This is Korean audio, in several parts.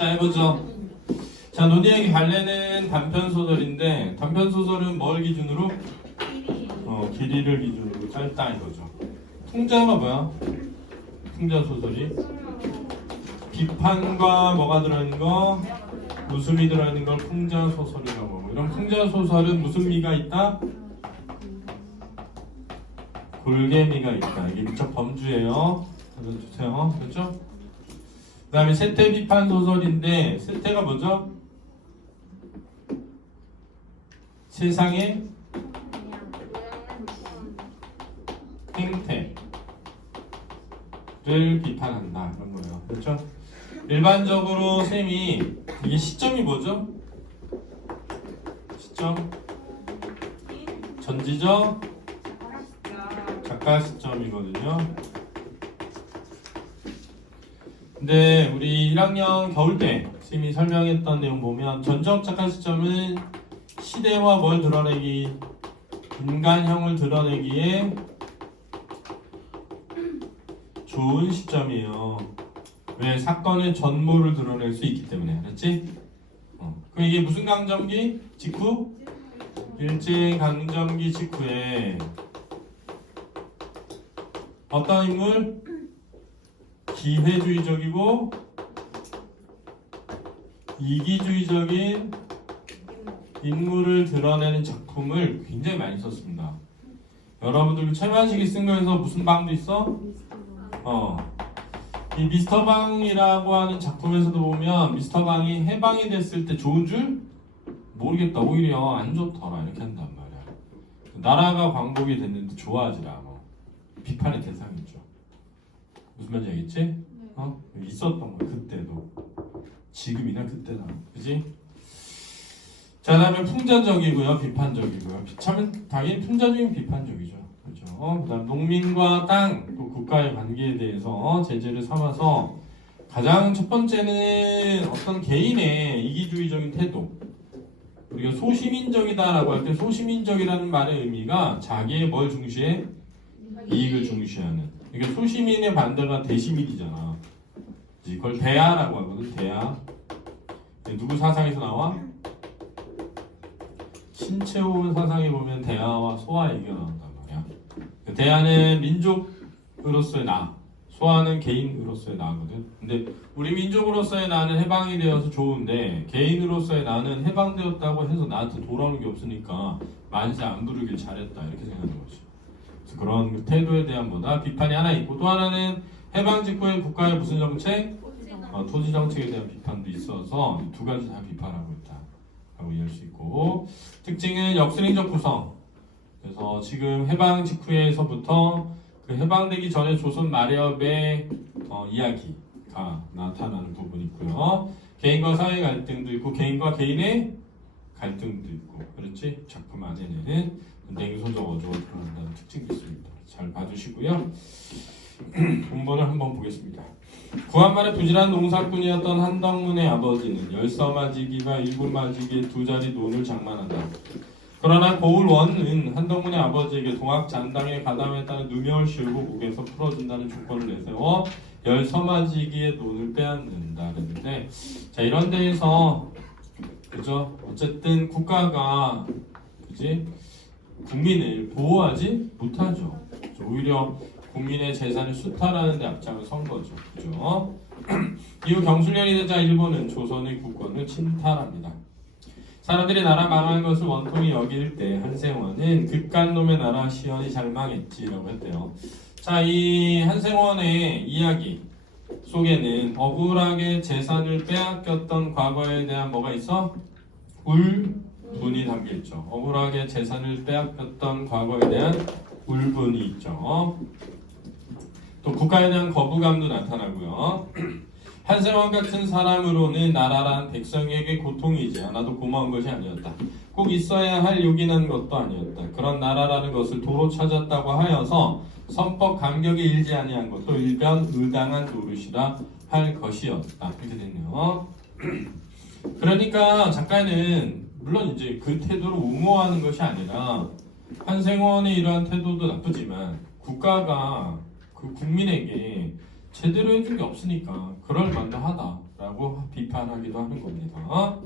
자, 해보죠. 자, 논의의 관례는 단편소설인데 단편소설은 뭘 기준으로? 길이를 기준으로 짧다 이거죠. 풍자가 뭐야? 풍자소설이 비판과 뭐가 들어있는 거? 웃음이 들어있는 걸 풍자소설이라고 하고, 이런 풍자소설은 무슨 미가 있다? 골개미가 있다. 이게 미적 범주예요. 주세요. 그렇죠? 그 다음에 세태 비판 소설인데 세태가 뭐죠? 세상의 행태를 비판한다 그런 거예요. 그렇죠? 일반적으로 쌤이 이게 시점이 뭐죠? 시점 전지적 작가 시점이거든요. 근데 우리 1학년 겨울 때 쌤이 설명했던 내용 보면 전적 작가 시점은 시대와 뭘 드러내기, 인간형을 드러내기에 좋은 시점이에요. 왜? 사건의 전모를 드러낼 수 있기 때문에. 알았지? 그럼 이게 무슨 강점기? 직후? 일제 강점기 직후에 어떤 인물? 기회주의적이고 이기주의적인 인물을 드러내는 작품을 굉장히 많이 썼습니다. 여러분들 최만식이 쓴 거에서 무슨 방도 있어? 이 미스터 방이라고 하는 작품에서도 보면 미스터 방이 해방이 됐을 때 좋은 줄 모르겠다. 오히려 안 좋더라. 이렇게 한단 말이야. 나라가 광복이 됐는데 좋아하지 않아. 비판의 대상이죠. 무슨 말인지 알겠지? 있었던 거야. 그때도. 지금이나 그때나. 그지? 자, 다음에 풍자적이고요. 비판적이고요. 처음엔 당연히 풍자적인 비판적이죠. 그렇죠? 그다음 농민과 땅, 또 국가의 관계에 대해서 제재를 삼아서 가장 첫 번째는 어떤 개인의 이기주의적인 태도. 우리가 소시민적이다라고 할 때 소시민적이라는 말의 의미가 자기의 뭘 중시해? 이익을 중시하는. 이게 소시민의 반대가 대시민이잖아. 이걸 대하라고 하거든. 대하. 누구 사상에서 나와? 신채호 사상에 보면 대하와 소하 얘기가 나온단 말이야. 대하는 민족으로서의 나, 소하는 개인으로서의 나거든. 근데 우리 민족으로서의 나는 해방이 되어서 좋은데 개인으로서의 나는 해방되었다고 해서 나한테 돌아오는 게 없으니까 만세 안 부르길 잘했다 이렇게 생각하는 거지. 그래서 그런 태도에 대한 뭐다 비판이 하나 있고, 또 하나는 해방 직후에 국가의 무슨 정책? 토지 정책에 대한 비판도 있어서 두 가지 다 비판하고 있다 라고 이해할 수 있고, 특징은 역설인적 구성. 그래서 지금 해방 직후에서부터 그 해방되기 전에 조선 마렵의 이야기가 나타나는 부분이 있고요. 개인과 사회 갈등도 있고 개인과 개인의 갈등도 있고, 그렇지? 작품 안에는 냉소적 어조가 드러난다는 특징도 있습니다. 잘 봐주시고요. 본문을 한번 보겠습니다. 구한말에 부지런한 농사꾼이었던 한덕문의 아버지는 열서맞이기가 일곱맞이기에 두 자리 논을 장만한다. 그러나 고을원은 한덕문의 아버지에게 동학잔당에 가담했다는 누명을 씌우고 목에서 풀어준다는 조건을 내세워 열서맞이기의 논을 빼앗는다 그랬는데, 자, 이런 데에서 그죠? 어쨌든 국가가 그지? 국민을 보호하지 못하죠. 오히려 국민의 재산을 수탈하는 데 앞장을 선 거죠. 그죠? 이후 경술련이 되자 일본은 조선의 국권을 침탈합니다. 사람들이 나라 망한 것을 원통이 여길 때 한생원은 극간놈의 나라 시연이 잘 망했지라고 했대요. 자, 이 한생원의 이야기 속에는 억울하게 재산을 빼앗겼던 과거에 대한 뭐가 있어? 울분이 담겨있죠. 억울하게 재산을 빼앗겼던 과거에 대한 울분이 있죠. 또 국가에 대한 거부감도 나타나고요. 한생원 같은 사람으로는 나라란 백성에게 고통이지 않아도 고마운 것이 아니었다. 꼭 있어야 할 요긴한 것도 아니었다. 그런 나라라는 것을 도로 찾았다고 하여서 선법 감격에 일지 아니한 것도 일변 의당한 노릇이라 할 것이었다. 이렇게 됐네요. 그러니까 작가는 물론 이제 그 태도를 옹호하는 것이 아니라 한생원의 이러한 태도도 나쁘지만 국가가 그 국민에게 제대로 해준 게 없으니까 그럴 만하다라고 라고 비판하기도 하는 겁니다.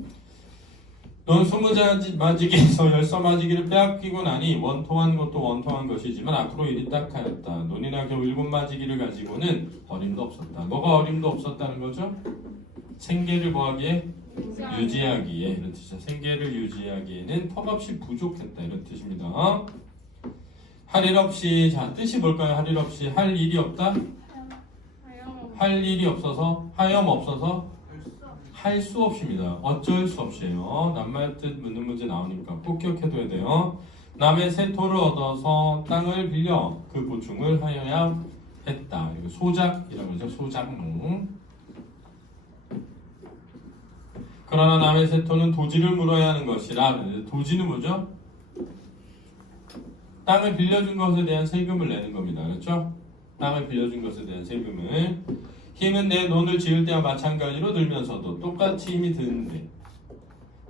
넌 20맞이기에서 10맞이기를 빼앗기고 나니 원통한 것도 원통한 것이지만 앞으로 일이 딱하였다. 논이나 겨우 7맞이기를 가지고는 어림도 없었다. 뭐가 어림도 없었다는 거죠? 생계를 뭐하기에? 유지하기에. 이런 뜻이죠. 생계를 유지하기에는 턱없이 부족했다. 이런 뜻입니다. 할 일 없이, 자 뜻이 뭘까요? 할 일 없이 할 일이 없다? 할 일이 없어서 하염 없어서 할 수 없습니다. 어쩔 수 없이에요. 낱말 뜻 묻는 문제 나오니까 꼭 기억해둬야 돼요. 남의 세토를 얻어서 땅을 빌려 그 보충을 하여야 했다. 이거 소작이라고 하죠. 소작농. 그러나 남의 세토는 도지를 물어야 하는 것이라. 도지는 뭐죠? 땅을 빌려준 것에 대한 세금을 내는 겁니다. 그렇죠? 땅을 빌려준 것에 대한 세금을. 힘은 내 논을 지을 때와 마찬가지로 들면서도 똑같이 힘이 드는데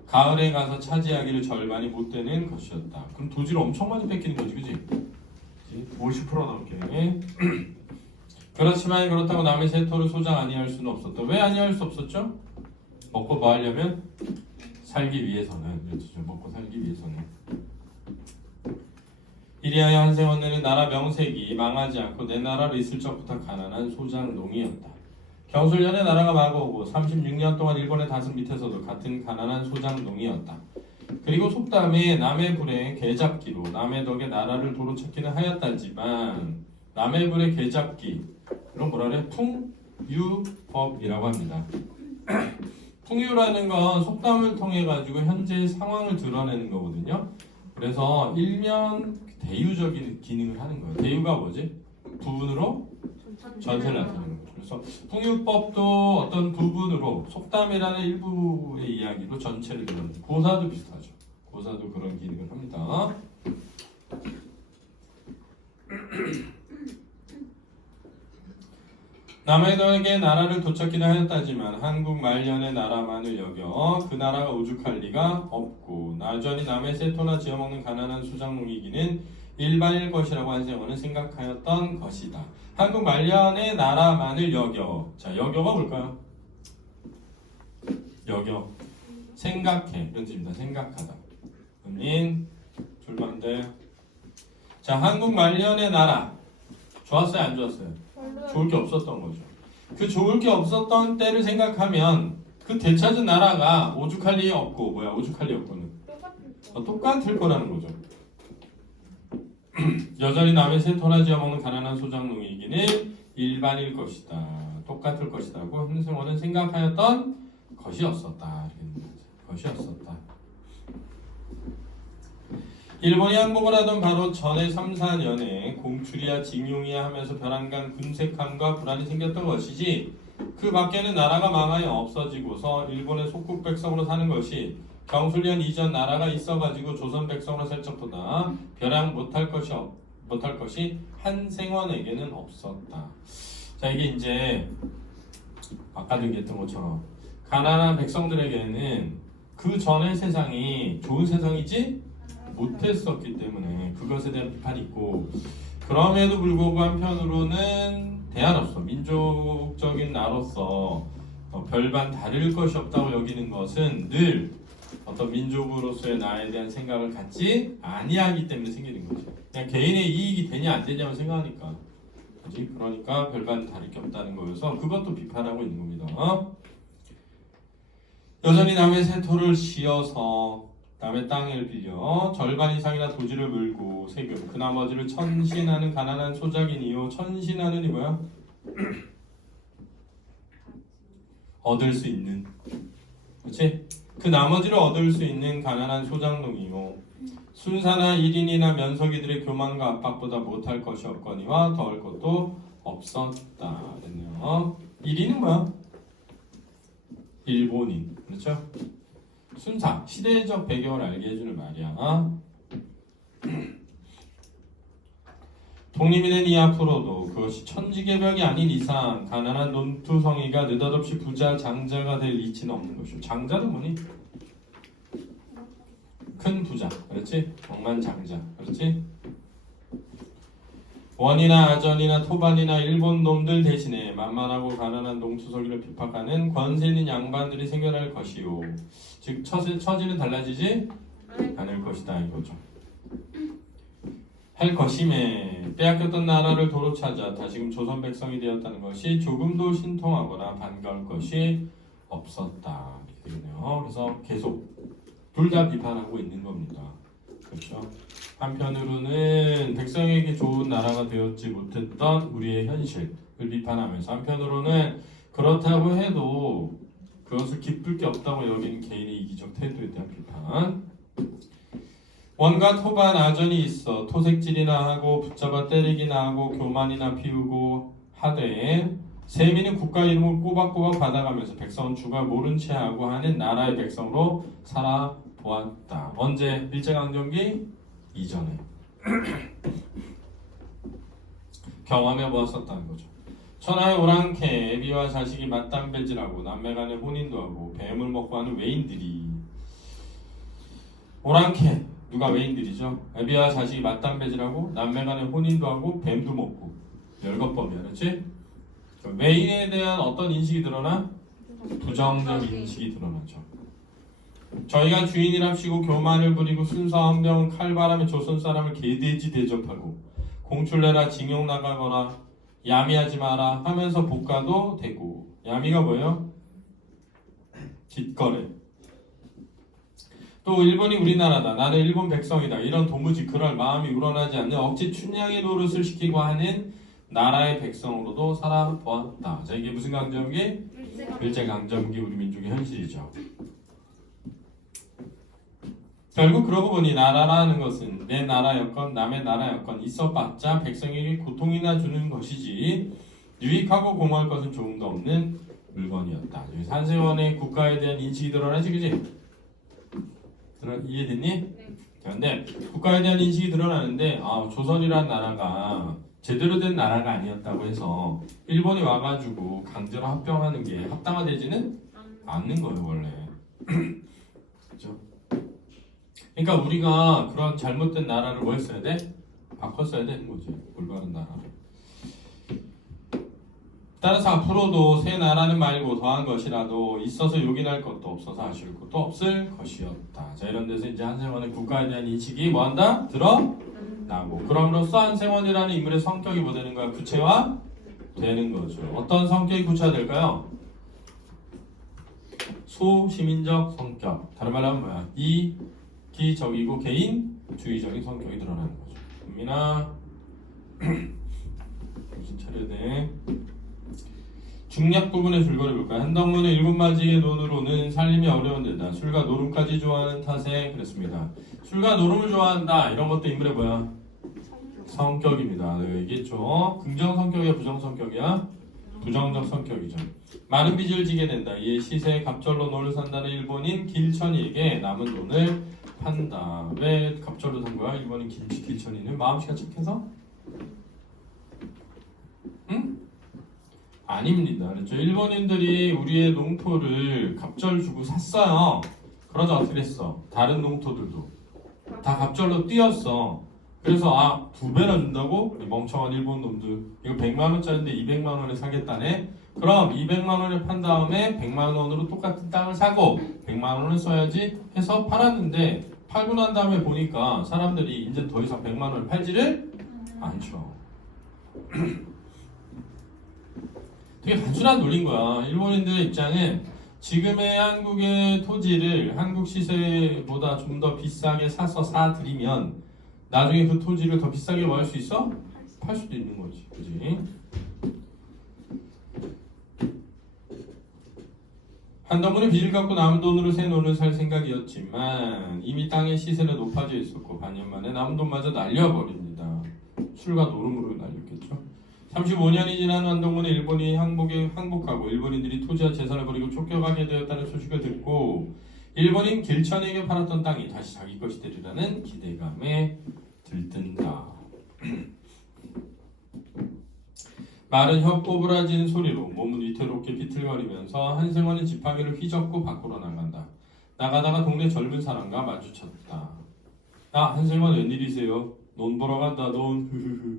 가을에 가서 차지하기를 절반이 못 되는 것이었다. 그럼 도지를 엄청 많이 뺏기는 거지, 그지? 50% 넘게. 그렇지만 그렇다고 남의 세토를 소장 아니할 수는 없었다. 왜 아니할 수 없었죠? 먹고 뭐 하려면? 살기 위해서는. 그렇죠. 먹고 살기 위해서는. 이리하여 한세원네는 나라 명색이 망하지 않고 내 나라로 있을 적부터 가난한 소장농이었다. 경술년에 나라가 막아오고 36년 동안 일본의 다스 밑에서도 같은 가난한 소장농이었다. 그리고 속담에 남의 불에 개잡기로 남의 덕에 나라를 도로 찾기는 하였다지만 남의 불에 개잡기 이런 뭐라 그래? 풍유법이라고 합니다. 풍유라는 건 속담을 통해 가지고 현재의 상황을 드러내는 거거든요. 그래서 일면 대유적인 기능을 하는 거예요. 대유가 뭐지? 부분으로 전체를 나타내는 거죠. 그래서 풍유법도 어떤 부분으로 속담이라는 일부의 이야기로 전체를 드러내는 고사도 비슷하죠. 고사도 그런 기능을 합니다. 남의 덕에 나라를 도착기는 하였다지만 한국 말년의 나라만을 여겨 그 나라가 오죽할 리가 없고 나전이 남의 세토나 지어먹는 가난한 수장농이기는 일반일 것이라고 한세원은 생각하였던 것이다. 한국 말년의 나라만을 여겨. 자, 여겨가 뭘까요? 여겨. 생각해. 이런 뜻입니다. 생각하다. 은민, 줄반대. 자, 한국 말년의 나라. 좋았어요? 안 좋았어요? 좋을 게 없었던 거죠. 그 좋을 게 없었던 때를 생각하면 그 되찾은 나라가 오죽할 리 없고 뭐야? 오죽할 리 없고는 똑같을 거라는 거죠. 여전히 남의 세토나 지어먹는 가난한 소장농이기는 일반일 것이다. 똑같을 것이다고 한세원은 생각하였던 것이었었다. 것이었었다. 일본이 항복을 하던 바로 전에 3, 4년에 공출이야 징용이야 하면서 벼랑간 군색함과 불안이 생겼던 것이지 그 밖에는 나라가 망하여 없어지고서 일본의 속국 백성으로 사는 것이 경술년 이전 나라가 있어가지고 조선 백성으로 살 적보다 벼랑 못할 것이 한생원에게는 없었다. 자, 이게 이제 아까도 얘기했던 것처럼 가난한 백성들에게는 그 전의 세상이 좋은 세상이지 못했었기 때문에 그것에 대한 비판이 있고 그럼에도 불구하고 한편으로는 대안없어 민족적인 나로서 별반 다를 것이 없다고 여기는 것은 늘 어떤 민족으로서의 나에 대한 생각을 갖지 아니하기 때문에 생기는 거지. 그냥 개인의 이익이 되냐 안 되냐만 생각하니까. 그렇지? 그러니까 별반 다를 게 없다는 거여서 그것도 비판하고 있는 겁니다. 여전히 남의 세토를 씌어서 남의 땅을 빌려 절반 이상이나 도지를 물고 세금 그 나머지를 천신하는 가난한 소작이니요. 천신하는 이 뭐야? 얻을 수 있는, 그렇지? 그 나머지를 얻을 수 있는 가난한 소장농이요. 순사나 일인이나 면석이들의 교만과 압박보다 못할 것이 없거니와 더할 것도 없었다. 됐네요. 일인은 뭐야? 일본인, 그렇죠? 순사, 시대적 배경을 알게 해주는 말이야. 독립이 된 이 앞으로도 그것이 천지개벽이 아닌 이상 가난한 논투성이가 느닷없이 부자, 장자가 될 이치는 없는 것이오. 장자는 뭐니? 큰 부자, 그렇지? 억만장자, 그렇지? 원이나 아전이나 토반이나 일본 놈들 대신에 만만하고 가난한 농투서기를 핍박하는 권세 있는 양반들이 생겨날 것이요. 즉 처지는 달라지지 않을 것이다 이거죠. 할 것임에 빼앗겼던 나라를 도로 찾아 다시금 조선 백성이 되었다는 것이 조금도 신통하거나 반가울 것이 없었다. 이렇게 되네요. 그래서 계속 둘 다 비판하고 있는 겁니다. 그렇죠? 한편으로는 백성에게 좋은 나라가 되었지 못했던 우리의 현실을 비판하면서 한편으로는 그렇다고 해도 그것을 기쁠 게 없다고 여기는 개인의 이기적 태도에 대한 비판. 원과 토반 아전이 있어 토색질이나 하고 붙잡아 때리기나 하고 교만이나 피우고 하되 세미는 국가 이름을 꼬박꼬박 받아가면서 백성은 주가 모른 채 하고 하는 나라의 백성으로 살아보았다. 언제? 일제강점기 이전에 경험해 보았었다는 거죠. 천하의 오랑캐 애비와 자식이 맞담배질하고 남매간에 혼인도 하고 뱀을 먹고 하는 외인들이 오랑캐 누가 외인들이죠? 애비와 자식이 맞담배질하고 남매간에 혼인도 하고 뱀도 먹고 열것법이야, 그렇지? 외인에 대한 어떤 인식이 드러나? 부정적 인식이 드러나죠. 저희가 주인이랍시고 교만을 부리고 순서 헌병 칼바람에 조선 사람을 개돼지 대접하고 공출내라 징용 나가거나 야미하지 마라 하면서 복가도 되고. 야미가 뭐예요? 뒷거래. 또 일본이 우리나라다, 나는 일본 백성이다, 이런 도무지 그럴 마음이 우러나지 않는 억지 춘향의 노릇을 시키고 하는 나라의 백성으로도 살아보았다. 자, 이게 무슨 강점기? 일제강점기 우리 민족의 현실이죠. 결국 그러고 보니 나라라는 것은 내 나라였건 남의 나라였건 있어봤자 백성에게 고통이나 주는 것이지 유익하고 고마울 것은 조금도 없는 물건이었다. 한세원의 국가에 대한 인식이 드러나지, 그지? 이해됐니? 네. 그런데 국가에 대한 인식이 드러나는데 조선이라는 나라가 제대로 된 나라가 아니었다고 해서 일본이 와가지고 강제로 합병하는 게 합당화되지는 않는 거예요, 원래. 그렇죠? 그러니까 우리가 그런 잘못된 나라를 뭐 했어야 돼? 바꿨어야 되는 거지. 올바른 나라를. 따라서 앞으로도 새 나라는 말고 더한 것이라도 있어서 요긴할 것도 없어서 아쉬울 것도 없을 것이었다. 자, 이런 데서 이제 한세원의 국가에 대한 인식이 뭐한다? 드러나고, 그럼으로써 한세원이라는 인물의 성격이 뭐 되는 거야? 구체화 되는 거죠. 어떤 성격이 구체화될까요? 소시민적 성격. 다른 말로 하면 뭐야? 이기적이고 개인주의적인 성격이 드러나는 거죠. 민아 정신 차려야 돼. 중략 부분의 줄거리 볼까요? 한덕문은 일곱 마지의 논으로는 살림이 어려운 데다 술과 노름까지 좋아하는 탓에 그랬습니다. 술과 노름을 좋아한다, 이런 것도 인물의 뭐야? 성격입니다. 네, 얘기했죠. 긍정 성격이야, 부정 성격이야? 부정적 성격이죠. 많은 빚을 지게 된다. 이에 시세에 갑절로 논을 산다는 일본인 길천이에게 남은 돈을 판다. 왜 갑절로 산 거야? 일본인 길천이는 마음씨가 착해서? 응? 아닙니다. 그렇죠? 일본인들이 우리의 농토를 갑절 주고 샀어요. 그러자 어떻게 됐어? 다른 농토들도 다 갑절로 뛰었어. 그래서 2배나 준다고? 멍청한 일본 놈들. 이거 100만 원짜리인데 200만 원에 사겠다네? 그럼 200만 원에 판 다음에 100만 원으로 똑같은 땅을 사고 100만 원을 써야지 해서 팔았는데, 팔고 난 다음에 보니까 사람들이 이제 더 이상 100만 원을 팔지를 않죠. 되게 단순한 논리인 거야. 일본인들의 입장은 지금의 한국의 토지를 한국 시세보다 좀 더 비싸게 사서 사들이면 나중에 그 토지를 더 비싸게 뭐 할 수 있어? 팔 수도 있는 거지. 그지? 한덕문은 빚을 갚고 남은 돈으로 새 논을 살 생각이었지만 이미 땅의 시세는 높아져 있었고 반년 만에 남은 돈마저 날려버립니다. 술과 노름으로 날렸겠죠. 35년이 지난 한덕문은 일본이 항복하고 일본인들이 토지와 재산을 버리고 쫓겨가게 되었다는 소식을 듣고 일본인 길천에게 팔았던 땅이 다시 자기 것이 되리라는 기대감에 들뜬다. 말은 혀 꼬부라진 소리로 몸은 위태롭게 비틀거리면서 한승원은 지팡이를 휘젓고 밖으로 나간다. 나가다가 동네 젊은 사람과 마주쳤다. 한승원 웬일이세요? 논 보러 간다. 논 흐흐흐.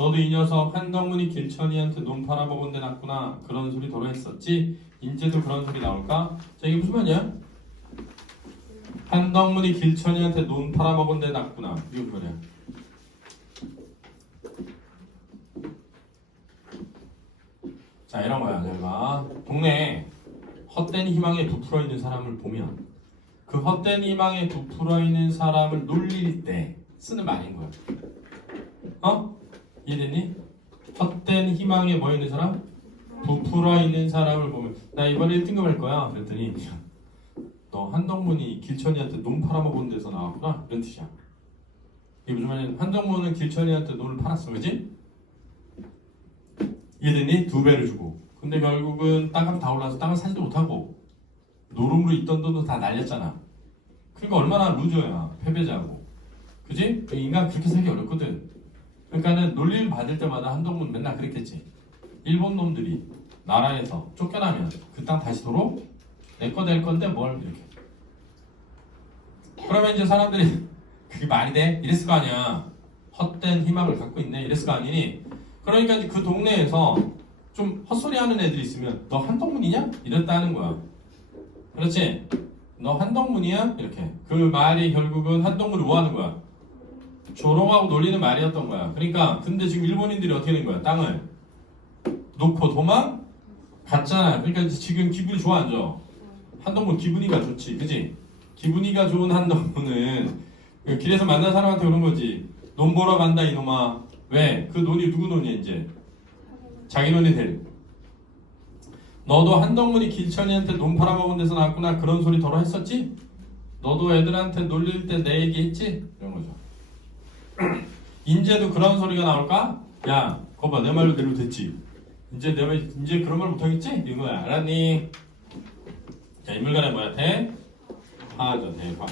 너도 이 녀석 한덕문이 길천이한테 논 팔아먹은 데 났구나. 그런 소리 도로 했었지. 인제도 그런 소리 나올까? 자, 이게 무슨 말이야? 한덕문이 길천이한테 논 팔아먹은 데 났구나. 이게 무슨 말이야? 자, 이런 거야. 잘 봐. 동네에 헛된 희망에 부풀어 있는 사람을 보면 그 헛된 희망에 부풀어 있는 사람을 놀릴 때 쓰는 말인 거야. 어? 이해됐니? 헛된 희망에 뭐 있는 사람? 부풀어 있는 사람을 보면 나 이번에 1등급 할 거야. 그랬더니 너 한덕문이 길천이한테 논 팔아먹은 데서 나왔구나. 이런 뜻이야. 이게 무슨 말이냐? 한덕문은 길천이한테 논을 팔았어. 그지? 이해됐니? 2배를 주고. 근데 결국은 땅값 다 올라서 땅을 사지도 못하고 노름으로 있던 돈도 다 날렸잖아. 그러니까 얼마나 루저야. 패배자고. 그지? 인간 그렇게 살기 어렵거든. 그러니까는 놀림 받을 때마다 한동문 맨날 그랬겠지. 일본 놈들이 나라에서 쫓겨나면 그 땅 다시 도로 내 거 될 건데 뭘 이렇게. 그러면 이제 사람들이 그게 말이 돼? 이랬을 거 아니야. 헛된 희망을 갖고 있네. 이랬을 거 아니니? 그러니까 이제 그 동네에서 좀 헛소리 하는 애들이 있으면 너 한동문이냐? 이랬다는 거야. 그렇지? 너 한동문이야? 이렇게. 그 말이 결국은 한동문을 뭐 하는 거야? 조롱하고 놀리는 말이었던 거야. 그러니까 근데 지금 일본인들이 어떻게 된 거야? 땅을 놓고 도망 갔잖아. 그러니까 지금 기분이 좋아 안 좋아? 한동문 기분이가 좋지, 그지? 기분이가 좋은 한동문은 길에서 만난 사람한테 그런 거지. 논 보러 간다 이놈아. 왜? 그 논이 누구 논이야 이제? 자기 논이 될. 너도 한덕문이 길천이한테 논 팔아먹은 데서 나왔구나. 그런 소리 덜어 했었지? 너도 애들한테 놀릴 때 내 얘기 했지? 이런 거죠. 인제도 그런 소리가 나올까? 야, 거봐 내 말로 대로 됐지? 이제 그런 말 못하겠지? 이런 거야. 알았니? 자, 인물간에 뭐야? 대화죠. 대화.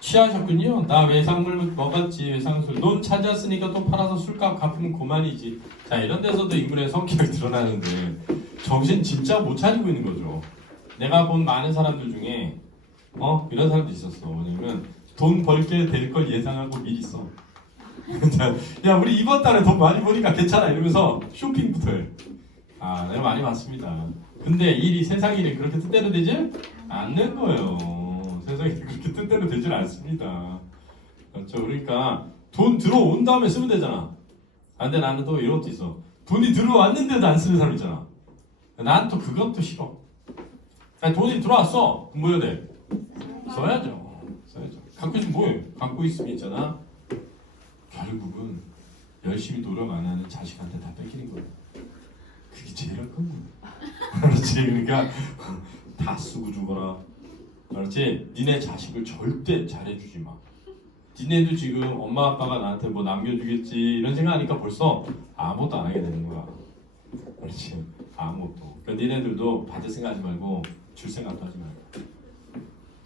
취하셨군요. 나 외상물 먹었지. 외상술. 논 찾았으니까 또 팔아서 술값 갚으면 그만이지. 자, 이런 데서도 인물의 성격이 드러나는데 정신 진짜 못 차리고 있는 거죠. 내가 본 많은 사람들 중에 이런 사람도 있었어. 뭐냐면 돈 벌게 될 걸 예상하고 미리 써. 야, 우리 이번 달에 돈 많이 버니까 괜찮아 이러면서 쇼핑부터 해. 아, 내가 많이 봤습니다. 근데 세상 일이 그렇게 뜻대로 되지 않는 거예요. 세상이 그렇게 뜻대로 되질 않습니다. 그렇죠? 그러니까 돈 들어온 다음에 쓰면 되잖아. 근데 나는 또 이런 것도 있어. 돈이 들어왔는데도 안 쓰는 사람 있잖아. 난 또 그것도 싫어. 아니, 돈이 들어왔어. 그럼 뭐 해야 돼? 써야죠. 갖고 있으면 뭐해? 갖고 있으면 있잖아. 결국은 열심히 노력 안 하는 자식한테 다 뺏기는 거야. 그게 제일 큰 거야. 그렇지? 그러니까 다 쓰고 죽어라. 그렇지? 니네 자식을 절대 잘해주지 마. 니네도 지금 엄마 아빠가 나한테 뭐 남겨주겠지 이런 생각하니까 벌써 아무것도 안 하게 되는 거야. 그렇지? 아무것도. 그러니까 니네들도 받을 생각하지 말고 줄 생각도 하지 말고.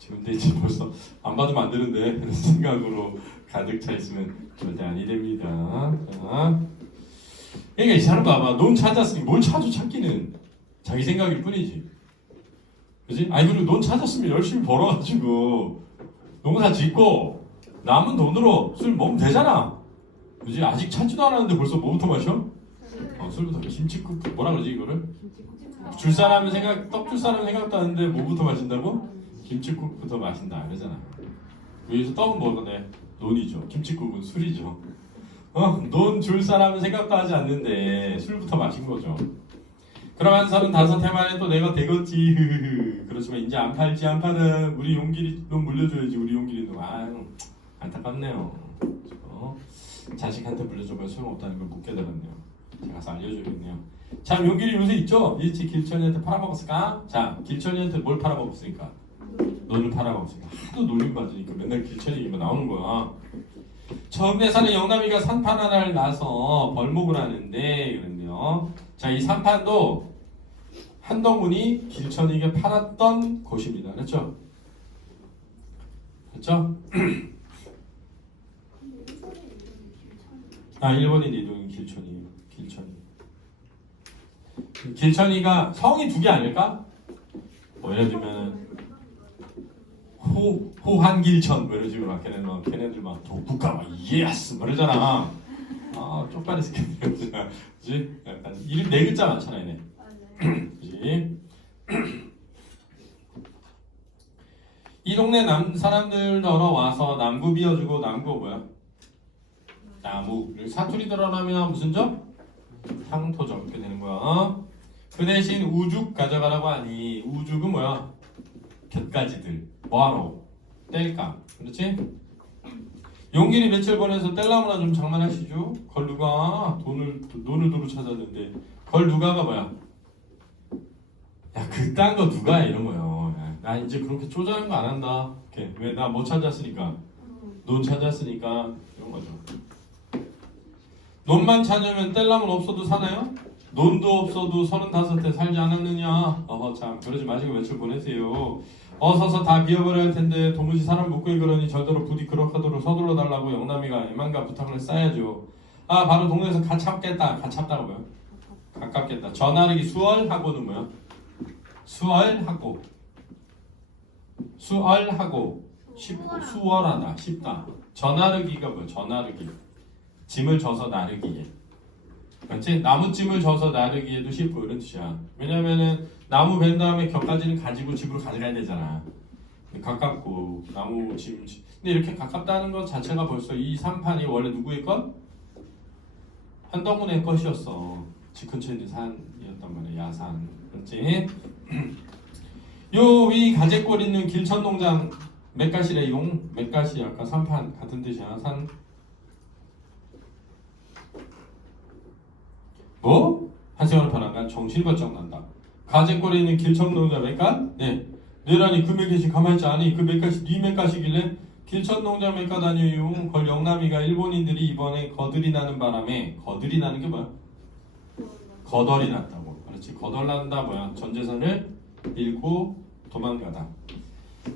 근데 이제 벌써 안 받으면 안 되는데 이런 생각으로 가득 차 있으면 절대 아니 됩니다. 자. 그러니까 이 사람 봐봐. 논 찾았으니 뭘 찾기는 자기 생각일 뿐이지. 그지? 아니 그리고 논 찾았으면 열심히 벌어가지고 농사 짓고 남은 돈으로 술 먹으면 되잖아. 그지? 아직 찾지도 않았는데 벌써 뭐부터 마셔? 술부터. 김치국 뭐라 그러지 이거를? 줄 사람은 떡 줄 사람은 생각도 안 하는데 뭐부터 마신다고? 김치국부터 마신다 그러잖아. 여기서 떡은 뭐네? 논이죠. 김치국은 술이죠. 논 줄 사람은 생각도 하지 않는데 술부터 마신 거죠. 그러면 35해 만에 또 내가 되겠지. 그렇지만 이제 안 팔지 안 파는 우리 용길이 놈 물려줘야지. 우리 용길이 놈. 아유 안타깝네요. 자식한테 물려줘봐야 소용없다는 걸 못 깨달았네요. 제가 가서 알려줘야겠네요. 자, 용길이 요새 있죠? 일찍 길천이한테 팔아먹었을까? 자, 길천이한테 뭘 팔아먹었으니까? 논을 팔아먹었으니까. 하도 놀림받으니까 맨날 길천이 얘기만 나오는 거야. 처음에 사는 영남이가 산판 하나를 나서 벌목을 하는데 그런데요. 자, 이 산판도 한덕문이 길천이에게 팔았던 곳입니다. 그렇죠? 그렇죠? 일본인 이동인 길천이에요. 길천이가 성이 2개 아닐까? 뭐 예를 들면 호한길천 뭐 이런 식으로 걔네들 막 국가 막 예스 뭐 이러잖아. 아 쪽발이 새끼들. 그지? 약간 이름 네 글자 많잖아 얘네. 그지? 이 동네 사람들 들어 와서 남구 비워주고 남구 뭐야? 나무. 사투리 드러나면 무슨 점? 상토점 이렇게 되는 거야. 어? 그 대신 우죽 가져가라고 하니 우죽은 뭐야? 곁가지들. 뭐하러? 뗄까? 그렇지? 용길이 며칠 보내서 뗄라무나 좀 장만하시죠. 걸 누가 돈을 도로 찾았는데 걸 누가가 뭐야? 야 그딴 거 누가 해 이런 거요. 야, 나 이제 그렇게 쪼잔한 거 안 한다. 왜 나 뭐 찾았으니까 논 찾았으니까 이런 거죠. 논만 찾으면 뗄라면 없어도 사나요? 논도 없어도 35대 살지 않았느냐? 참 그러지 마시고 며칠 보내세요. 어서서 다 비워버려야 할 텐데 도무지 사람 못 구해 그러니 절대로 부디 그럭하도록 서둘러 달라고 영남이가 애만가 부탁을 쌓야죠. 아 바로 동네에서 가찹겠다. 가찹다가 뭐야? 가깝겠다. 전화르기 수월하고는 뭐야? 수월하고 수월하다 쉽다. 전화르기가 뭐야? 전화르기 짐을 져서 나르기에. 그렇지? 나무찜을 져서 나르기에도 쉽고 이런 뜻이야. 왜냐면은 나무 벤 다음에 격가지는 가지고 집으로 가져가야 되잖아. 가깝고 나무찜. 근데 이렇게 가깝다는 것 자체가 벌써 이 산판이 원래 누구의 것? 한덕문의 것이었어. 집 근처에 있는 산이었단 말이야. 야산. 그렇지? 요 위 가재골 있는 길천농장 맷가시래 용. 맷가시 아까 산판 같은 뜻이야. 산 뭐? 한생활 편한간 정신이 번쩍 난다. 가재골에 있는 길천농장 맷갓? 네. 내라니 그 맷갓이 가만히 있지 않니? 그 맷갓이 네 맷갓이길래 길천농장 맷갓 아니에요. 걸 영남이가 일본인들이 이번에 거들이 나는 바람에 거들이 나는 게 뭐야? 거덜이 났다고. 그렇지. 거덜난다 뭐야? 전 재산을 잃고 도망가다.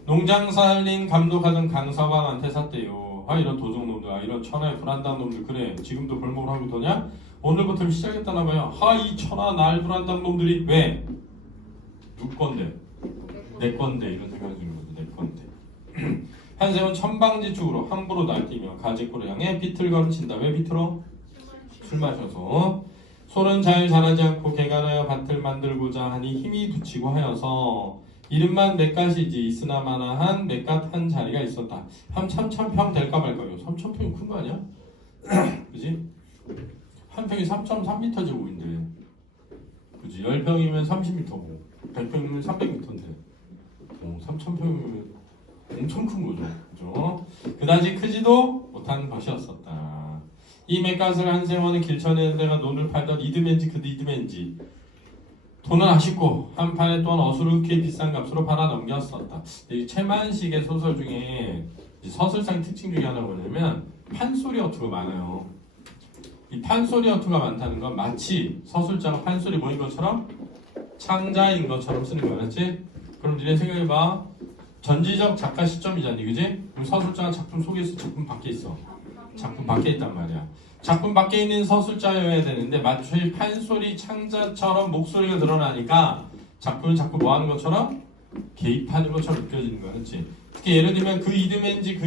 농장 살린 감독하던 강서방한테 샀대요. 아 이런 도둑놈들, 아 이런 천하의 불안당 놈들. 그래 지금도 벌목을 하고 도냐? 오늘부터 시작했다나 봐요. 이 천하 날 불안당 놈들이 왜? 누구 건데? 내 건데 이런 생각이 드는 거죠. 내 건데. 한세원 천방지축으로 함부로 날뛰며 가지골을 향해 비틀거리 친다. 왜 비틀어? 술 마셔서. 소는 잘 자라지 않고 개간하여 밭을 만들고자 하니 힘이 붙이고 하여서 이름만 맷갓이지 있으나마나한 맷갓 한 자리가 있었다. 한 3,000평 될까 말까요? 3,000평이 큰 거 아니야? 그지? 한 평이 3.3m 제곱인데, 그지? 10평이면 30m고 100평이면 300m인데 3,000평이면 엄청 큰 거죠. 그죠? 그다지 크지도 못한 것이었었다. 이 맷갓을 한생원은 길천에 내가 논을 팔던 이듬해인지 그 이듬해인지 돈은 아쉽고 한 판에 또한 어수룩히 비싼 값으로 팔아 넘겼었다. 이 최만식의 소설 중에 서술상 특징 중에 하나가 뭐냐면 판소리 어투가 많아요. 이 판소리 어투가 많다는 건 마치 서술자가 판소리 모인 것처럼 창자인 것처럼 쓰는 거야. 그렇지? 그럼 니네 생각해봐. 전지적 작가 시점이잖니. 그지? 그럼 서술자가 작품 속에 있어? 작품 밖에 있어? 작품 밖에 있단 말이야. 작품 밖에 있는 서술자여야 되는데 마치 판소리 창자처럼 목소리가 드러나니까 작품은 자꾸 뭐 하는 것처럼 개입하는 것처럼 느껴지는 거야. 그렇지? 특히 예를 들면 그 이듬해인지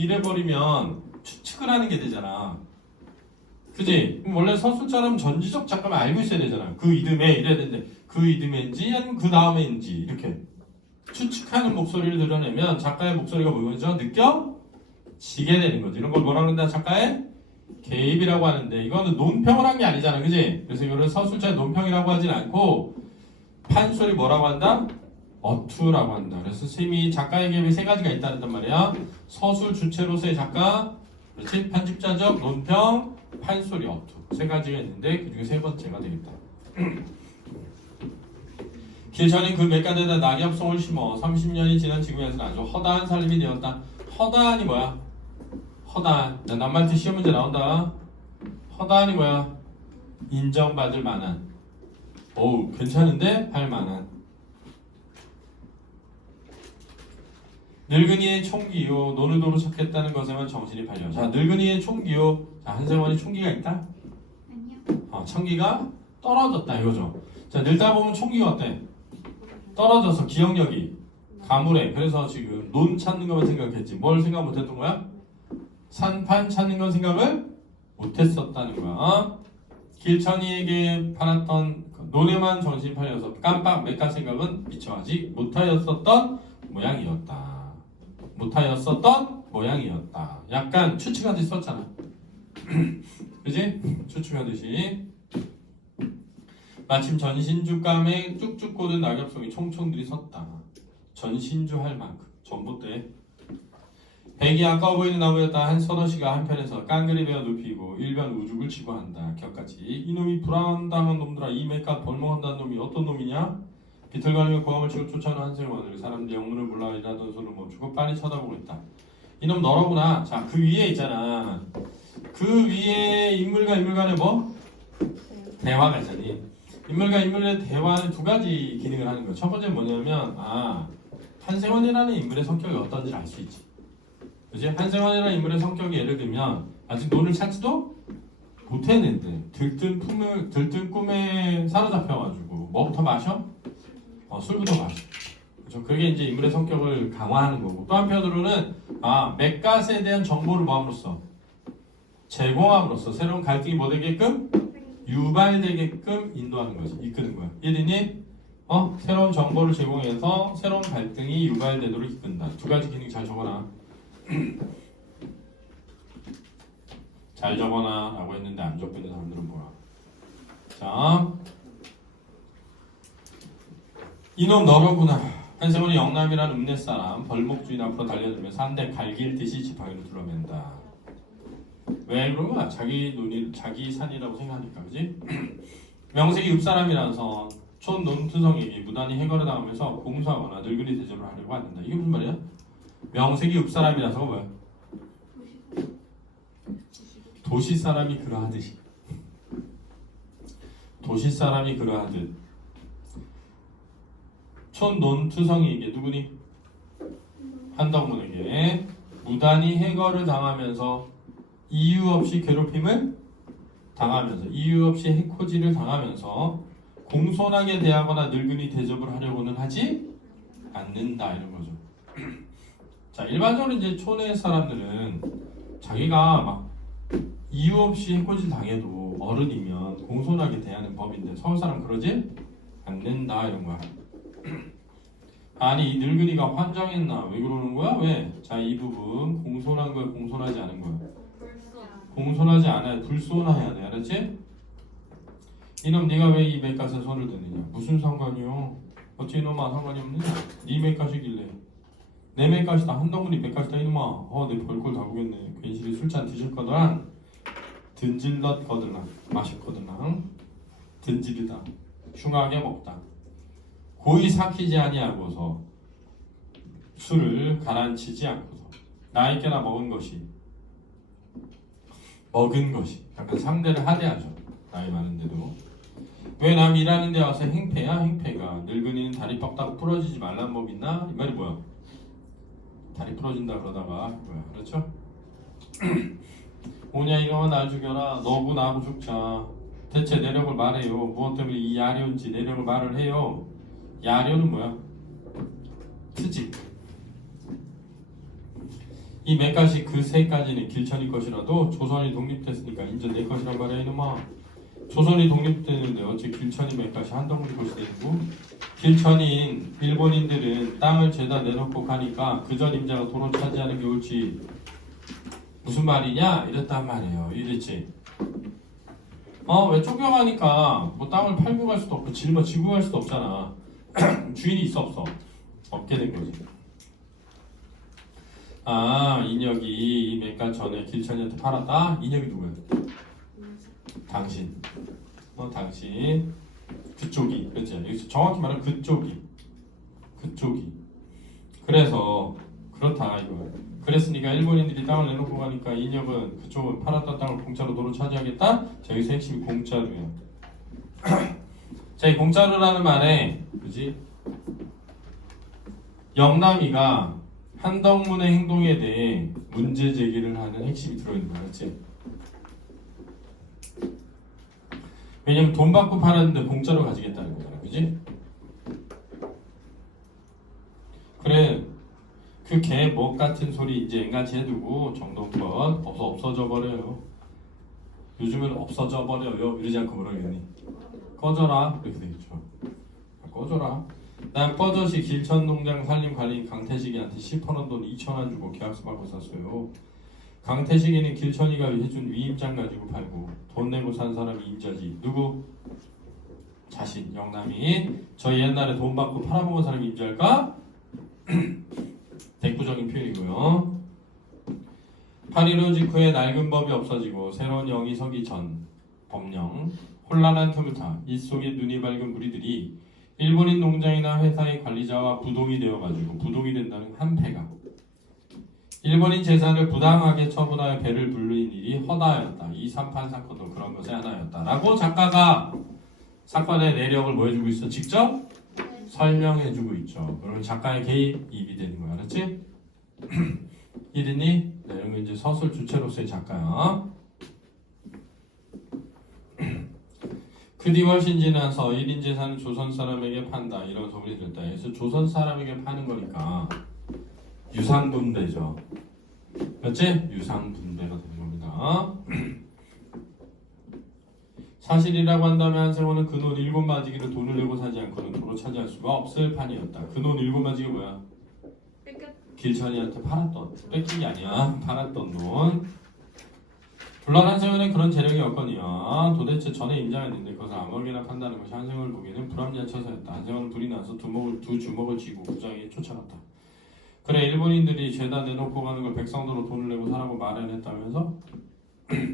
이래버리면 추측을 하는 게 되잖아. 그지? 원래 서술자라면 전지적 작가만 알고 있어야 되잖아. 그 이듬해 이래야 되는데 그 이듬해인지 아니면 그 다음에인지 이렇게 추측하는 목소리를 드러내면 작가의 목소리가 뭐죠? 느껴지게 되는 거지. 이런 걸 뭐라 그런다? 작가의 개입이라고 하는데 이거는 논평을 한 게 아니잖아. 그지? 그래서 이거를 서술자의 논평이라고 하진 않고 판소리 뭐라고 한다? 어투라고 한다. 그래서 쌤이 작가의 개입이 세 가지가 있다는 말이야. 서술 주체로서의 작가, 그렇지? 편집자적 논평, 판소리 어투 세 가지가 있는데 그 중에 세 번째가 되겠다. 길천인 그 맷갓에다 낙엽송을 심어 30년이 지난 지금에서는 아주 허다한 살림이 되었다. 허다한이 뭐야? 허다한. 남말트 시험 문제 나온다. 허다한이 뭐야? 인정받을 만한. 어우 괜찮은데? 할 만한. 늙은이의 총기요. 논을 도로 찾겠다는 것에만 정신이 팔려. 자, 늙은이의 총기요. 자, 한세원이 총기가 있다? 아니요. 총기가 떨어졌다 이거죠. 자, 늙다 보면 총기가 어때? 떨어져서 기억력이 가물해. 그래서 지금 논 찾는 것만 생각했지. 뭘 생각 못했던 거야? 산판 찾는 건 생각을 못했었다는 거야. 길천이에게 팔았던 논에만 정신이 팔려서 깜빡 맥갈 생각은 미처 하지 못하였었던 모양이었다. 못하였었던 모양이었다. 약간 추측하듯이 썼잖아. 그지? 추측하듯이. 마침 전신주감에 쭉쭉 꽂은 낙엽송이 총총들이 섰다. 전신주 할 만큼 전봇대. 백이 아까워 보이는 나무였다. 한 서너시가 한편에서 깡그리 베어 눕히고 일변 우죽을 치고 한다. 격같이 이놈이 불안당한 놈들아, 이 맥가 벌먹한다는 놈이 어떤 놈이냐? 비틀거리며 고함을 치고 쫓아오는 한세원을 사람들이 영문을 몰라 일하던 손을 멈추고 빨리 쳐다보고 있다. 이놈 너로구나. 자, 그 위에 있잖아. 그 위에 인물과 인물 간에 뭐? 대화가 있잖니. 인물과 인물의 대화는 두 가지 기능을 하는 거야. 첫 번째는 뭐냐면 한세원이라는 인물의 성격이 어떤지를 알 수 있지. 그치? 한세원이라는 인물의 성격이 예를 들면 아직 논을 찾지도 못했는데 들뜬 꿈에 사로잡혀가지고 뭐부터 마셔? 술부터 마셔. 그렇죠? 그게 이제 인물의 성격을 강화하는 거고, 또 한편으로는 맥갓에 대한 정보를 모함으로써 제공함으로써 새로운 갈등이 뭐 되게끔 유발되게끔 인도하는 거지. 이끄는 거야. 이해되니? 새로운 정보를 제공해서 새로운 갈등이 유발되도록 이끈다. 두 가지 기능 잘 적어놔. 잘 적어놔 라고 했는데 안 적고 있는 사람들은 뭐야? 자, 이놈 너로구나. 한세원이 영남이라는 읍내 사람 벌목 주인 앞으로 달려들면서 한 대 갈길듯이 지팡이로 둘러맨다. 왜 그런 거야? 자기 눈이 자기 산이라고 생각하니까, 그지? 명색이 읍사람이라서 촌 논투성에게 무단히 해거를 당하면서 공수하거나 늙은이 대접을 하려고 한다. 이게 무슨 말이야? 명색이 읍사람이라서가 뭐야? 도시 사람이 그러하듯이. 도시 사람이 그러하듯 촌 논투성이에게 누구니? 한덕문에게 무단히 해거를 당하면서 이유 없이 괴롭힘을 당하면서 이유 없이 해코지를 당하면서 공손하게 대하거나 늙은이 대접을 하려고는 하지 않는다, 이런 거죠. 자, 일반적으로 이제 촌의 사람들은 자기가 막 이유 없이 해코지 당해도 어른이면 공손하게 대하는 법인데 서울 사람 그러지 않는다, 이런 거야. 아니, 이 늙은이가 환장했나? 왜 그러는 거야? 왜? 자, 이 부분 공손한 거야, 공손하지 않은 거야? 공손하지 않아야 불손해야 돼, 알았지? 이놈 네가 왜 이 맥갓에 손을 드느냐? 무슨 상관이요? 어찌 이놈아 상관이 없느냐? 네 맥갓이길래 내 맥갓이다. 한덕문이 맥갓이다. 이놈아 내 별꼴 다 보겠네. 괜시리 술잔 드실 거더란 든질럿 거들랑 마셨거들랑 든질이다. 흉하게 먹다. 고이 삭히지 아니하고서 술을 가라앉히지 않고서 나이께나 먹은 것이 약간 상대를 하대하죠. 나이 많은데도. 왜 남 일하는 데 와서 행패야? 행패가 늙은이는 다리 빡딱 부러지지 말란 법 있나? 이 말이 뭐야? 다리 부러진다 그러다가 뭐야? 그렇죠? 오냐 이놈아 날 죽여라. 너고 나고 죽자. 대체 내력을 말해요. 무엇 때문에 이 야료인지 내력을 말을 해요. 야료는 뭐야? 트집. 이 맥갓이 그 세까지는 길천이 것이라도 조선이 독립됐으니까 인전 내 것이란 말이야 이놈아. 조선이 독립되는데 어째 길천이 맥갓이 한덕문이 것이 되고, 길천인 일본인들은 땅을 죄다 내놓고 가니까 그전 임자가 도로 차지하는 게 옳지. 무슨 말이냐? 이랬단 말이에요. 이랬지. 왜 쫓겨가니까 뭐 땅을 팔고 갈 수도 없고 짊어지고 갈 수도 없잖아. 주인이 있어 없어? 없게 된 거지. 인혁이 이 맥갓 전에 길천이한테 팔았다? 인혁이 누구야? 당신. 당신. 그쪽이. 그렇지. 여기서 정확히 말하면 그쪽이. 그래서 그렇다 이거. 그랬으니까 일본인들이 땅을 내놓고 가니까 인혁은 그쪽은 팔았던 땅을 공짜로 도로 차지하겠다? 자, 여기서 핵심이 공짜로야. 자, 이 공짜로라는 말에 그지? 영남이가 한덕문의 행동에 대해 문제 제기를 하는 핵심이 들어있는 거야, 그렇지? 왜냐면 돈 받고 팔았는데 공짜로 가지겠다는 거잖아, 그지? 그래, 그 개 먹 같은 소리 이제 앵간치 해두고 정동껏 없어져 버려요. 요즘은 없어져 버려요. 이러지 않고 뭐라 그러니? 꺼져라. 이렇게 되겠죠. 꺼져라. 난 꺼져시 길천농장 산림관리인 강태식이한테 10%원 돈 2,000원 주고 계약서 받고 샀어요. 강태식이는 길천이가 해준 위임장 가지고 팔고 돈 내고 산 사람이 임자지. 누구? 자신. 영남이. 저희 옛날에 돈 받고 팔아먹은 사람이 임자일까? 대꾸적인 표현이고요. 8.15 직후에 낡은 법이 없어지고 새로운 영이 서기 전 법령 혼란한 터부터 이 속에 눈이 밝은 무리들이 일본인 농장이나 회사의 관리자와 부동이 되어가지고 부동이 된다는 한패가 일본인 재산을 부당하게 처분하여 배를 불린 일이 허다하였다. 이 삼판 사건도 그런 것의 하나였다. 라고 작가가 사건의 내력을 뭐 해주고 있어? 직접 설명해주고 있죠. 그러면 작가의 개입이 되는 거야. 알았지? 이랬니? 네, 이런 거 이제 서술 주체로서의 작가야. 그 뒤 훨씬 지나서 1인 재산을 조선 사람에게 판다. 이런 소문이 들었다. 그래서 조선 사람에게 파는 거니까 유상분배죠. 그렇지? 유상분배가 되는 겁니다. 사실이라고 한다면 한세원은 그 논 7마지기를 돈을 내고 사지 않고는 도로 차지할 수가 없을 판이었다. 그 논 7마지기 뭐야? 길천이한테 팔았던, 뺏긴 게 아니야. 팔았던 돈. 물론 한세원은 그런 재력이 없거니와 도대체 전에 임장했는데 그것을 아무에게나 판다는 것이 한세원을 보기에는 불합리한 처사였다. 한세원은 불이 나서 두 주먹을 쥐고 부장에게 쫓아갔다. 그래 일본인들이 죄다 내놓고 가는 걸 백성도로 돈을 내고 사라고 마련했다면서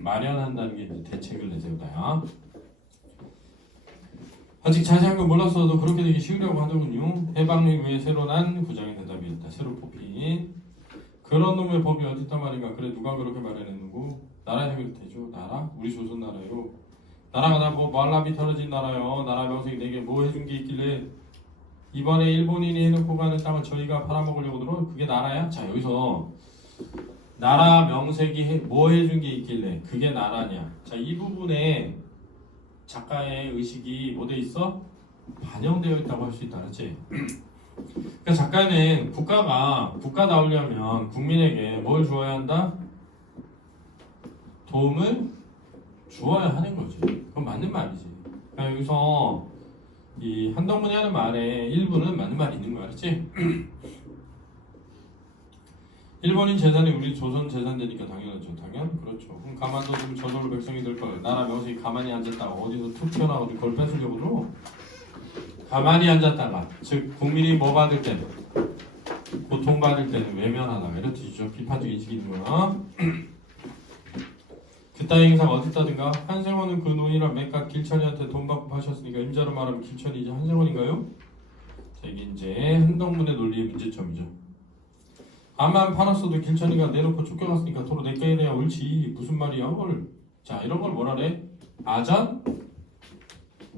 마련한다는 게 이제 대책을 내세우다야. 아직 자세한 건 몰랐어도 그렇게 되기 쉬우려고 하더군요. 해방을 위해 새로 난 구장의 대답이었다. 새로 뽑힌 그런 놈의 법이 어딨단 말인가. 그래 누가 그렇게 마련했는고? 나라 해결되죠. 나라? 우리 조선 나라요. 나라가 다 뭐 말라비 털어진 나라요. 나라 명색이 내게 뭐 해준 게 있길래 이번에 일본인이 해놓고 가는 땅을 저희가 팔아먹으려고 들어? 그게 나라야? 자 여기서 나라 명색이 뭐 해준 게 있길래 그게 나라냐. 자 이 부분에 작가의 의식이 뭐 돼 있어? 반영되어 있다고 할 수 있다. 그렇지? 그러니까 작가는 국가다우려면 국민에게 뭘 주어야 한다? 도움을 주어야 하는 거지. 그건 맞는 말이지. 그러니까 여기서 이 한덕문이 하는 말에 일부는 맞는 말이 있는 거야. 그렇지? 일본인 재산이 우리 조선 재산 되니까 당연하죠. 그렇죠. 그럼 가만둬두면 저절로 백성이 될 걸. 나라 명색이 가만히 앉았다가 어디서 툭 튀어나와서 그걸 뺏으려고 들어? 가만히 앉았다가 즉 국민이 뭐 받을 때는 고통받을 때는 외면하다가 이런 뜻이죠. 비판적 인식이 있는 거야. 그따위 행사가 어딨다든가. 한세원은 그 논이랑 맥각 길천이한테 돈 받고 파셨으니까 임자로 말하면 길천이 이제 한세원인가요? 자 이게 이제 한덕문의 논리의 문제점이죠. 아만 팔았어도 길천이가 내놓고 쫓겨갔으니까 도로 내게 해야 옳지. 무슨 말이야 뭘. 자 이런 걸 뭐라 그래? 아전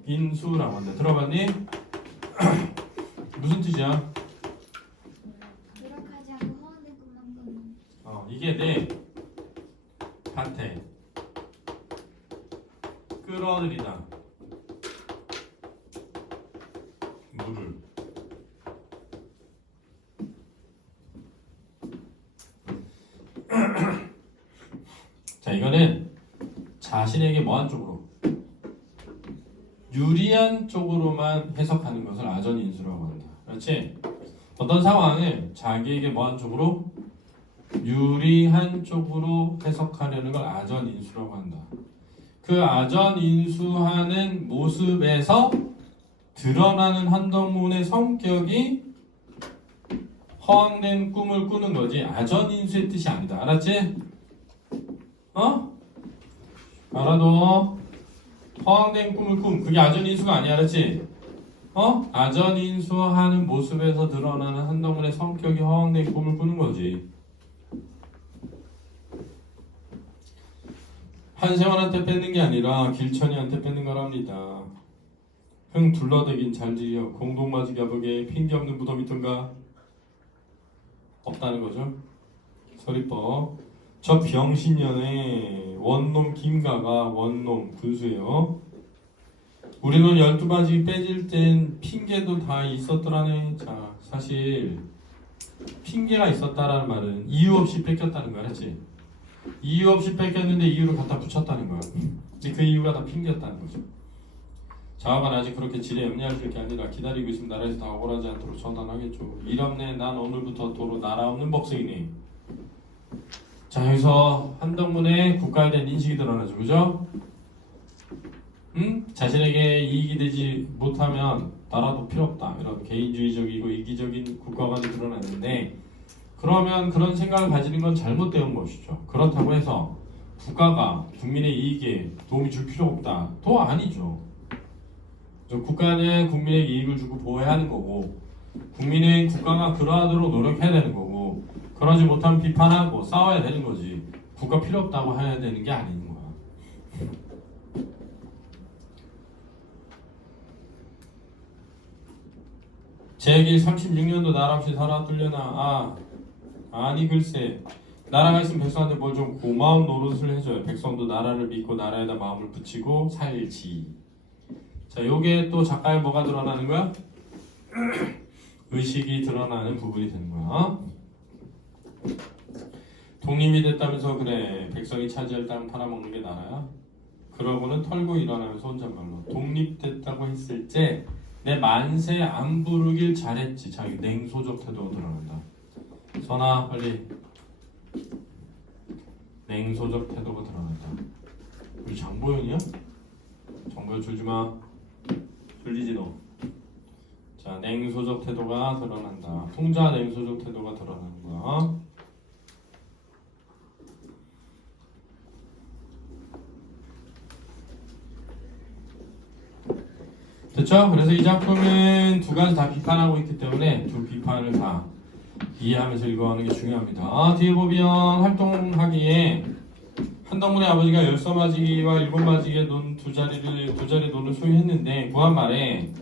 인수라고 한다. 들어봤니? 무슨 뜻이야? 노력하지 않고 허황된 것만 보는. 이게 내 밭에 끌어들이다 물을. 자 이거는 자신에게 뭐한 쪽으로 유리한 쪽으로만 해석하는 것을 아전인수라고 한다. 그렇지? 어떤 상황을 자기에게 뭐한 쪽으로 유리한 쪽으로 해석하려는 걸 아전인수라고 한다. 그 아전인수하는 모습에서 드러나는 한덕문의 성격이 허황된 꿈을 꾸는 거지 아전인수의 뜻이 아니다. 알았지? 알아도 허황된 꿈을 그게 아전인수가 아니야. 알았지? 아전인수하는 모습에서 드러나는 한덕문의 성격이 허황된 꿈을 꾸는 거지. 한세원한테 뺏는 게 아니라 길천이한테 뺏는 거랍니다. 흥 둘러대긴 잘지려 공동맞이 갸보게 핑계 없는 무덤 있던가? 없다는 거죠. 서리법. 저 병신년에 원놈 김가가 원놈 군수예요. 우리는 12가지 빼질 땐 핑계도 다 있었더라네. 자 사실 핑계가 있었다라는 말은 이유 없이 뺏겼다는 거 알았지? 이유 없이 뺏겼는데 이유를 갖다 붙였다는 거야. 이제 그 이유가 다 핑계였다는 거죠. 자아가 아직 그렇게 질에 염려할 게 아니라 기다리고 있으면 나라에서 다 억울하지 않도록 처단하겠죠. 일 없네 난 오늘부터 도로 나라 없는 복생이니. 자 여기서 한덕문의 국가에 대한 인식이 드러나죠. 그죠? 자신에게 이익이 되지 못하면 나라도 필요 없다. 이런 개인주의적이고 이기적인 국가관이 드러났는데 그러면 그런 생각을 가지는 건 잘못된 것이죠. 그렇다고 해서 국가가 국민의 이익에 도움이 줄 필요 없다. 또 아니죠. 국가는 국민의 이익을 주고 보호해야 하는 거고 국민은 국가가 그러하도록 노력해야 되는 거고 그러지 못하면 비판하고 싸워야 되는 거지. 국가 필요 없다고 해야 되는 게 아닌 거야. 제길 36년도 나라 없이 살아들려나 아니 글쎄 나라가 있으면 백성한테 뭘 좀 고마운 노릇을 해줘요. 백성도 나라를 믿고 나라에다 마음을 붙이고 살지. 자 요게 또 작가의 뭐가 드러나는 거야? 의식이 드러나는 부분이 되는 거야. 독립이 됐다면서 그래 백성이 차지할 땅 팔아먹는 게 나라야? 그러고는 털고 일어나면서 혼잣말로 독립됐다고 했을 때 내 만세 안 부르길 잘했지. 자기 냉소적 태도가 드러난다. 선아 빨리 냉소적 태도가 드러난다. 우리 장보현이야? 장보현 졸지마. 졸리지 너. 자 냉소적 태도가 드러난다. 풍자 냉소적 태도가 드러나는 거야. 됐죠? 그래서 이 작품은 두 가지 다 비판하고 있기 때문에 두 비판을 다 이해하면서 읽어가는 게 중요합니다. 뒤에 보면 활동하기에 한덕문의 아버지가 열서맞이기와 일곱맞이기의 두 자리 논을 소유했는데 구한 말에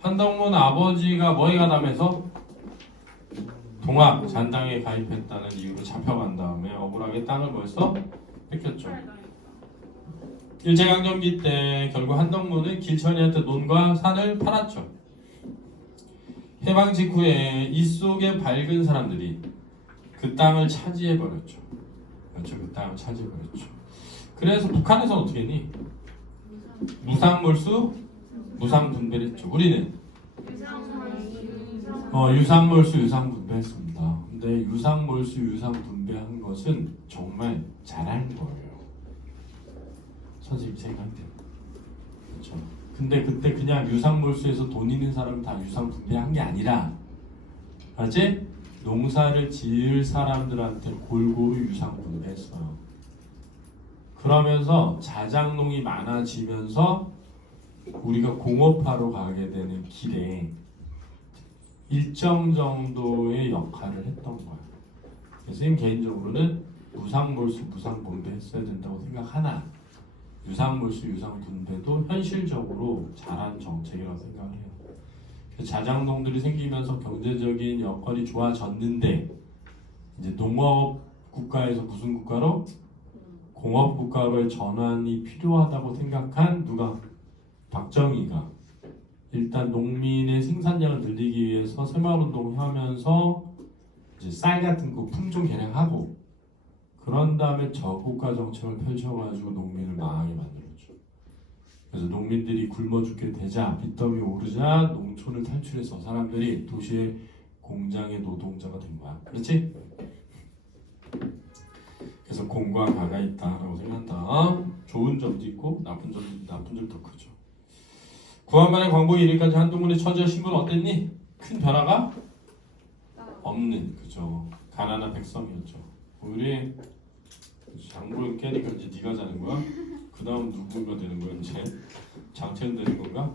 한덕문 아버지가 뭐에 가담해서 동학 잔당에 가입했다는 이유로 잡혀간 다음에 억울하게 땅을 벌써 뺏겼죠. 일제강점기 때 결국 한덕문은 길천이한테 논과 산을 팔았죠. 해방 직후에 이 속에 밝은 사람들이 그 땅을 차지해버렸죠. 그렇죠. 그 땅을 차지해버렸죠. 그래서 북한에서는 어떻게 했니? 무상몰수, 무상분배를 했죠. 우리는 유상몰수, 유상분배했습니다. 근데 유상몰수, 유상분배한 것은 정말 잘한 거예요. 선생님 생각대로. 그렇죠. 근데 그때 그냥 유상몰수에서 돈 있는 사람은 다 유상분배한 게 아니라, 알지? 농사를 지을 사람들한테 골고루 유상분배했어요. 그러면서 자작농이 많아지면서 우리가 공업화로 가게 되는 길에 일정 정도의 역할을 했던 거예요. 선생님 개인적으로는 무상몰수, 무상분배 했어야 된다고 생각하나 유상몰수, 유상분배도 현실적으로 잘한 정책이라고 생각을 해요. 자작농들이 생기면서 경제적인 여건이 좋아졌는데 이제 농업 국가에서 무슨 국가로? 공업 국가로의 전환이 필요하다고 생각한 누가? 박정희가 일단 농민의 생산량을 늘리기 위해서 새마을운동을 하면서 이제 쌀 같은 거 품종 개량하고 그런 다음에 저국가 정책을 펼쳐가지고 농민을 망하게 만들었죠. 그래서 농민들이 굶어 죽게 되자 빚더미 오르자 농촌을 탈출해서 사람들이 도시의 공장의 노동자가 된 거야. 그렇지? 그래서 공과 가가 있다라고 생각한다. 좋은 점도 있고 나쁜 점도 크죠. 구한말의 광복이 이르기까지 한동훈의 처지와 신분은 어땠니? 큰 변화가 없는 그죠. 가난한 백성이었죠. 우리 장보를 깨니까 이제 네가 자는 거야? 그 다음 누군가 되는 거야 이제? 장첸 되는 건가?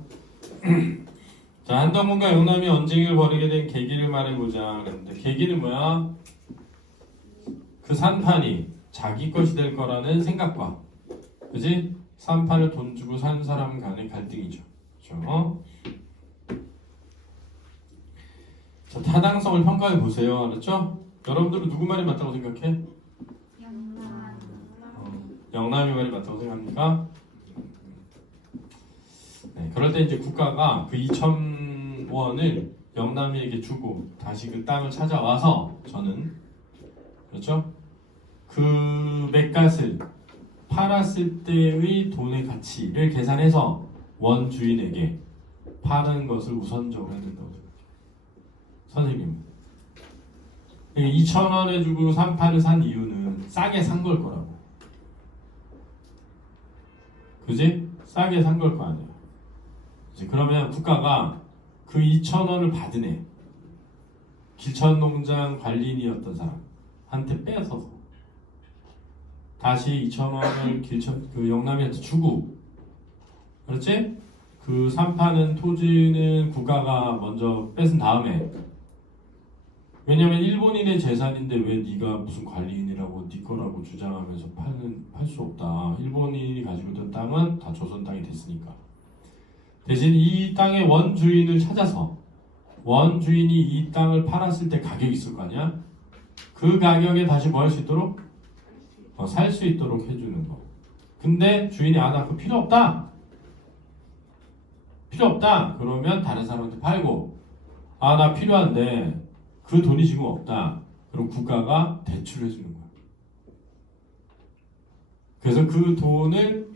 자 한덕문과 영남이 언쟁을 벌이게 된 계기를 말해보자 그랬는데 계기는 뭐야? 그 산판이 자기 것이 될 거라는 생각과 그지? 산판을 돈 주고 산 사람 간의 갈등이죠. 그렇죠? 자 타당성을 평가해 보세요. 알았죠? 여러분들은 누구 말이 맞다고 생각해? 영남이 말이 맞다고 생각합니까? 네, 그럴 때 이제 국가가 그 2,000원을 영남이에게 주고 다시 그 땅을 찾아와서 저는 그렇죠? 그 맥갓을 팔았을 때의 돈의 가치를 계산해서 원주인에게 파는 것을 우선적으로 해야 된다고 생각해요. 선생님 2,000원에 주고 3판을 산 이유는 싸게 산 걸 거라고. 그지? 싸게 산 걸 거 아니야. 그치? 그러면 국가가 그 2,000원을 받은 애 길천농장 관리인이었던 사람한테 뺏어서 다시 2,000원을 그 영남이한테 주고, 그렇지? 그 3파는 토지는 국가가 먼저 뺏은 다음에, 왜냐면 일본인의 재산인데 왜 네가 무슨 관리인이라고 네 거라고 주장하면서 팔 수 없다. 일본인이 가지고 있던 땅은 다 조선 땅이 됐으니까. 대신 이 땅의 원주인을 찾아서 원주인이 이 땅을 팔았을 때 가격이 있을 거 아니야? 그 가격에 다시 뭐 할 수 있도록? 살 수 있도록 해주는 거. 근데 주인이 나 그거 필요 없다. 그러면 다른 사람한테 팔고, 나 필요한데 그 돈이 지금 없다. 그럼 국가가 대출해 주는 거야. 그래서 그 돈을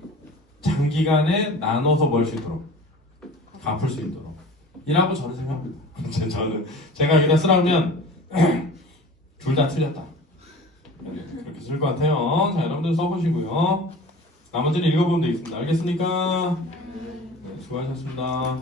장기간에 나눠서 벌 수 있도록, 갚을 수 있도록 이라고 저는 생각합니다. 제가 여기다 쓰라면 둘 다 틀렸다. 그렇게 쓸 것 같아요. 자, 여러분들 써보시고요. 나머지는 읽어보면 되겠습니다. 알겠습니까? 네, 수고하셨습니다.